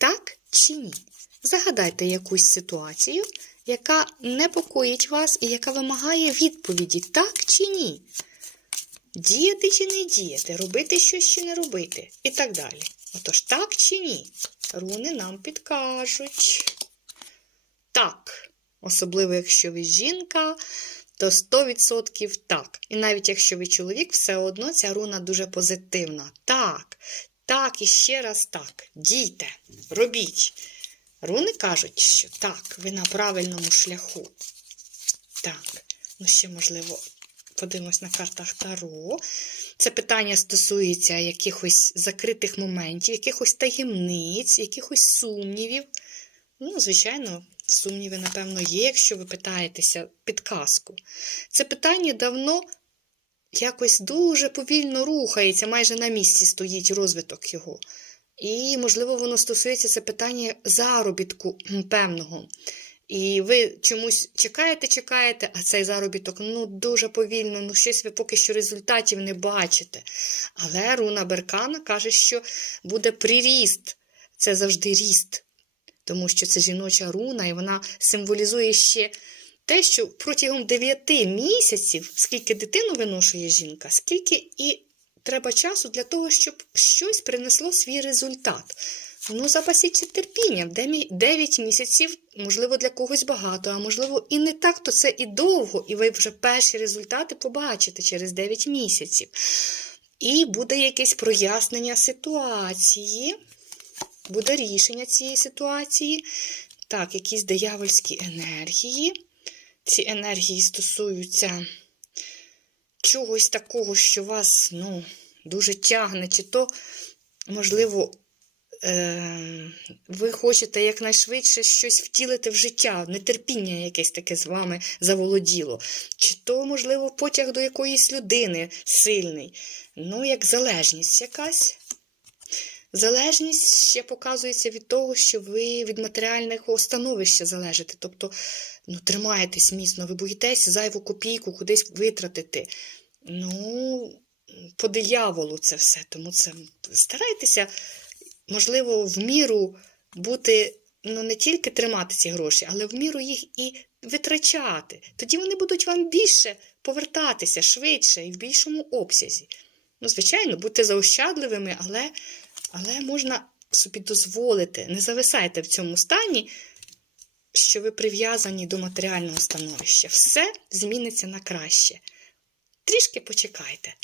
Так чи ні? Загадайте якусь ситуацію, яка непокоїть вас і яка вимагає відповіді так чи ні. Діяти чи не діяти, робити щось чи не робити, і так далі. Отож, так чи ні? Руни нам підкажуть. Так, особливо якщо ви жінка, то 100% так. І навіть якщо ви чоловік, все одно ця руна дуже позитивна. Так, так і ще раз так. Дійте, робіть. Руни кажуть, що так, ви на правильному шляху. Так, ну ще, можливо, подивимось на картах Таро. Це питання стосується якихось закритих моментів, якихось таємниць, якихось сумнівів. Ну, звичайно, сумніви, напевно, є, якщо ви питаєтеся підказку. Це питання давно якось дуже повільно рухається, майже на місці стоїть розвиток його. І, можливо, воно стосується це питання заробітку певного. І ви чомусь чекаєте, чекаєте, а цей заробіток ну дуже повільно, ну щось ви поки що результатів не бачите. Але руна Беркана каже, що буде приріст. Це завжди ріст, тому що це жіноча руна, і вона символізує ще те, що протягом 9 місяців, скільки дитину виношує жінка, скільки і треба часу для того, щоб щось принесло свій результат. Ну, запасіться терпінням. 9 місяців, можливо, для когось багато, а можливо, і не так, то це і довго, і ви вже перші результати побачите через 9 місяців. І буде якесь прояснення ситуації, буде рішення цієї ситуації. Так, якісь диявольські енергії. Ці енергії стосуються чогось такого, що вас ну, дуже тягне, чи то, можливо, е- ви хочете якнайшвидше щось втілити в життя, нетерпіння якесь таке з вами заволоділо. Чи то, можливо, потяг до якоїсь людини сильний. Ну, як залежність якась. Залежність ще показується від того, що ви від матеріального становища залежите. Тобто, ну, тримаєтесь міцно, ви боїтесь зайву копійку кудись витратити. Ну, по дияволу це все. Тому це старайтеся, можливо, в міру бути, ну, не тільки тримати ці гроші, але в міру їх і витрачати. Тоді вони будуть вам більше повертатися швидше і в більшому обсязі. Ну, звичайно, будьте заощадливими, але, але можна собі дозволити, не зависайте в цьому стані, що ви прив'язані до матеріального становища. Все зміниться на краще. Трішки почекайте.